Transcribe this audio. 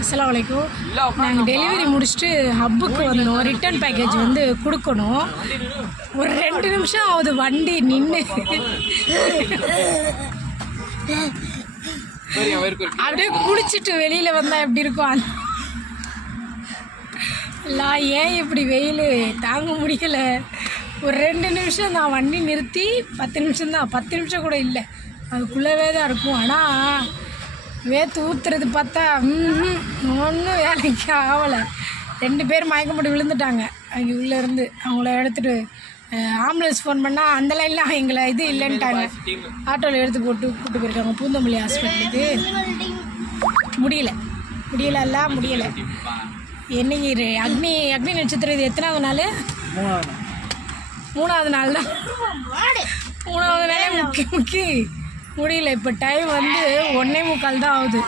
அஸ்ஸலாமு அலைக்கும். நாங்கள் டெலிவரி முடிச்சுட்டு ஹப்புக்கு வந்தோம். ரிட்டர்ன் பேக்கேஜ் வந்து கொடுக்கணும். ஒரு 2 நிமிஷம் ஆகுது வண்டி நின்று. அப்படியே குளிச்சுட்டு வெளியில் வந்தால் எப்படி இருக்கும்? எல்லாம் ஏன் இப்படி வெயில் தாங்க முடியலை. ஒரு 2 நிமிஷம் நான் வண்டி நிறுத்தி 10 நிமிஷம் தான், 10 நிமிஷம் கூட இல்லை, அதுக்குள்ளவே தான் இருக்கும். ஆனால் வேத்து ஊற்றுறது பார்த்தா ஒன்றும் வேலைக்கு ஆகலை. 2 பேர் மயக்கம் போட்டு விழுந்துட்டாங்க அங்கே உள்ளேருந்து. அவங்கள எடுத்துகிட்டு ஆம்புலன்ஸ் ஃபோன் பண்ணால் அந்த லைன்லாம் எங்களை இது இல்லைன்ட்டாங்க. ஆட்டோவில் எடுத்து போட்டு கூப்பிட்டு போயிருக்காங்க பூந்தமல்லி ஹாஸ்பிட்டலுக்கு. முடியலை. என்னைக்கு அக்னி நட்சத்திரம் இது எத்தனாவது நாள்? 3வது நாள் தான். 3வது நாளே முக்கி முடியல. இப்போ டைம் வந்து 1:45 தான் ஆகுது.